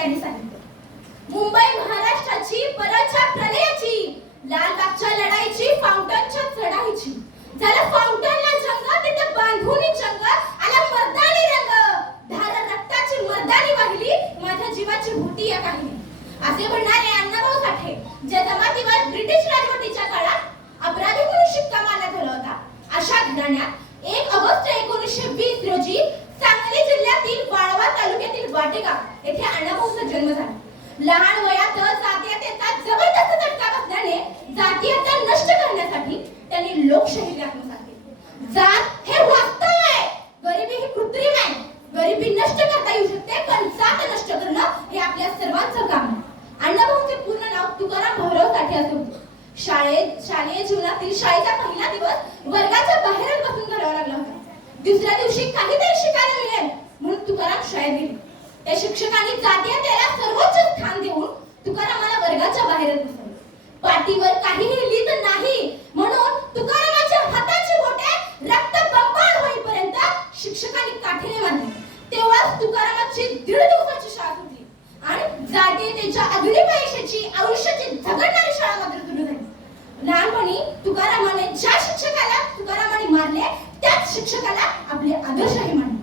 यांनी सांगितलं मुंबई महाराष्ट्राची परतच्या प्रलयाची लालबागच्या लढाईची फाउंटनच्या चढाईची. झालं फाउंटनला जंग तिथे बांधून जंग आला मर्दानी रंग. धारा रक्ताची मर्दानी वाहिली माझ्या जीवाची भूती या काही. असे म्हणणारे अण्णाभाऊचा जन्म झाला. लहान वयात जातीयतेचा जबरदस्त झटका बसल्याने जातीयता नष्ट करण्यासाठी त्यांनी लोकशाही आत्मसात केली जात हे वास्तव आहे. गरिबी ही कृत्रिम आहे. गरिबी नष्ट करता येऊ शकते पण जात नष्ट करणं हे आपल्या सर्वांचं काम आहे. अण्णाभाऊंचे पूर्ण नाव तुकाराम भैरवसाठी असे होते. शाळेत शालेय जीवनातील शाळेचा पहिला दिवस वर्गाच्या बाहेरच बसून घालावा लागला होता. दुसऱ्या दिवशी काहीतरी शिकायला मिळेल म्हणून तुकाराम शाळेत गेले. त्या शिक्षकांनी जाती लहानपणी तुकारामाने ज्या शिक्षकाला तुकारामाने मारले त्याच शिक्षकाला आपले आदर्श आदर्शही मानले.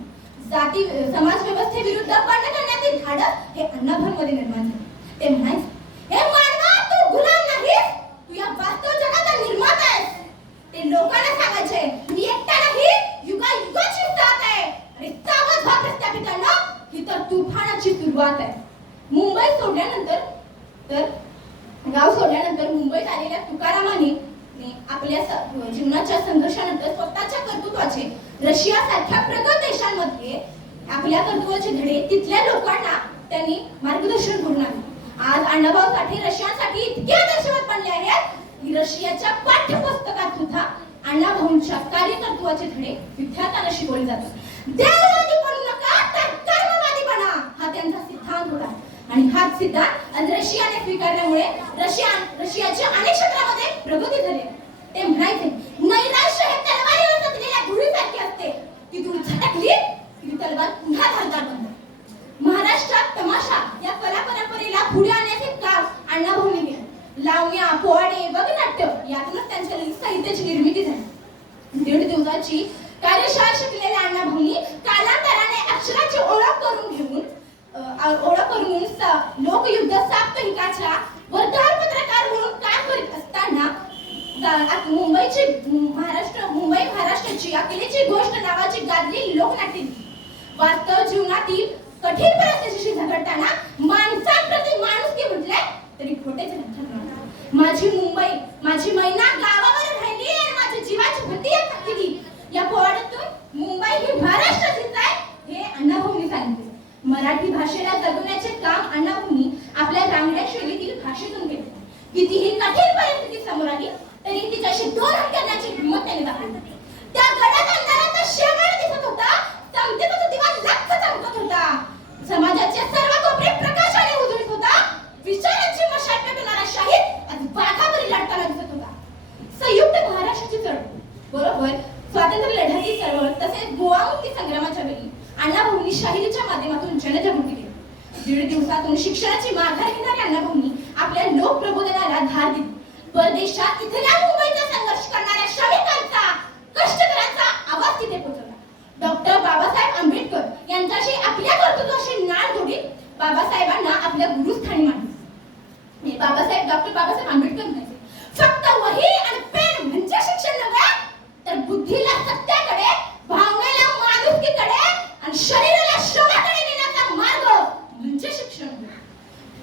जाती समाज व्यवस्थेविरुद्ध बंड करण्याचे धाडस हे अण्णाभाऊमध्ये निर्माण झाले. ते म्हणायचे हे मानवा तू गुलाम नाहीस? तू या वास्तव जगाचा निर्माता आहेस. ते लोकांना सांगायचे मी एकटा नाही युगा युगाची साथ आहे. आणि सावध भाग प्रस्थापितांना ही तर तुफानाची सुरुवात आहे. मुंबई सोडल्यानंतर तर गाव सोडल्यानंतर मुंबईत आलेल्या तुका स- संघर्षानंतर स्वतःच्या कर्तृत्वाचे रशिया सारख्या प्रगत देशांमध्ये आपल्या कर्तृत्वाचे धडे तिथल्या लोकांना त्यांनी मार्गदर्शन करून आले आज अण्णाभाऊ साठे रशियासाठी इतके आदर्शवाद बनले आहेत की रशियाच्या पाठ्यपुस्तकात सुद्धा अण्णाभाऊंच्या कार्यकर्तृत्वाचे धडे विद्यार्थ्यांना शिकवले जातात. देववादी बनू नका तर कर्मवादी बना हा त्यांचा सिद्धांत होता. आणि हाच सिद्धांत आणि रशियाने स्वीकारल्यामुळे रशिया रशियाच्या अनेक क्षेत्रामध्ये प्रगती झाली ते म्हणायचे पुढे आणण्याचे काम अण्णाभाऊने केलं लावण्या पोवाडे नाट्य. यातूनच त्यांच्या ललित साहित्याची निर्मिती झाली. दीड दिवसाची कार्यशाळा शिकलेल्या अण्णाभाऊनी कालांतराने अक्षराची ओळख करून घेऊन ओळख करून स- लोकयुद्ध साप्ताहिकाच्या वर्तमान पत्रकार म्हणून काम करीत असताना मुंबईची महाराष्ट्र मुंबई महाराष्ट्राची अकेलेची गोष्ट नावाची गाजलेली लोकनाट्य वास्तव जीवनातील कठीण परिस्थितीशी झगडताना माणसाप्रती माणुसकी म्हटले तरी खोटे ठरणार माझी मुंबई माझी मैना गावावर राहिली आणि माझ्या जीवाची भीती केली या पोवाड्यातून मुंबई ही महाराष्ट्राचीच आहे हे अण्णाभाऊंनी सांगितले मराठी भाषेला जगवण्याचे काम अण्णाभाऊंनी आपल्या रांगड्या शैलीतील भाषेतून केले कितीही कठीण परिस्थिती समोर आली तरी तिच्याशी दोन हात करण्याची हिंमत त्याने दाखवली त्या गडात अंधाराचा शेवट दिसत होता समतेचा तो दिवा लक्ष चमकत होता. समाजाचे सर्व कोपरे प्रकाशाने उजळत होता. विचारांची मशाल पेटवणारा शाहीर आज वाघावरील लढताना दिसत होता. संयुक्त महाराष्ट्राची चळवळ. बरोबर स्वातंत्र्य लढ्याची चळवळ तसेच गोवा मुक्ती संग्रामाच्या वेळी अण्णाभाऊंनी शाहिरीच्या माध्यमातून जनजागृती दीड दिवसातून शिक्षणाची माघार घेणाऱ्या अण्णाभाऊंनी आपल्या लोकप्रबोधनाला धार दिली. परदेशात इथल्या मुंबईचा संघर्ष करणाऱ्या श्रमिकांचा कष्टकऱ्यांचा आवाज तिथे पोहोचवला डॉक्टर बाबासाहेब आंबेडकर यांच्याशी आपल्या कर्तृत्वाशी नाळ जोडीत बाबासाहेबांना आपल्या गुरुस्थानी मानले हे बाबासाहेब डॉक्टर बाबासाहेब आंबेडकर म्हणायचे फक्त वही आणि पेन म्हणजे शिक्षण नव्हे तर बुद्धीला सत्याकडे भावनेला माणुसकीकडे आणि शरीराला श्रमाकडे नेण्याचा मार्ग म्हणजे शिक्षण होय.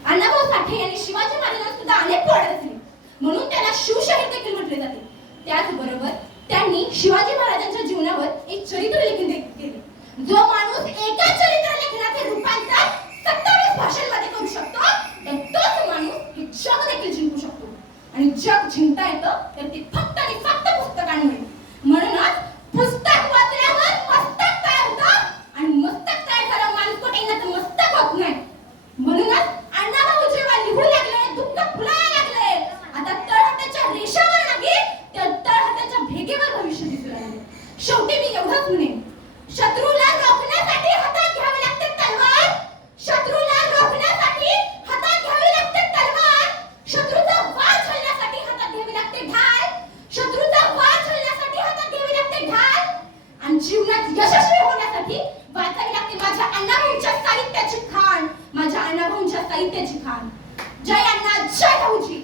अण्णाभाऊ साठे यांनी शिवाजी महाराजांना सुद्धा अनेक पोवाडे रचले म्हणून त्याला शिवशाहीर देखील म्हटले जाते. त्याचबरोबर त्यांनी शिवाजी महाराजांच्या जीवनावर एक चरित्र लेखन केले. जो माणूस एका चरित्र लेखनाचे रूपांतर सत्तावीस भाषांमध्ये करू शकतो तर तोच माणूस हे जग देखील जिंकू शकतो आणि जग जिंकता येतं तर ते फक्त आणि फक्त पुस्तकांमुळे म्हणूनच आणि जीवनात यशस्वी होण्यासाठी वाचावी लागते माझ्या अण्णाभाऊंच्या साहित्याची खाण. माझ्या अण्णाभाऊंच्या साहित्याची खाण. जय अण्णा जय भाऊजी.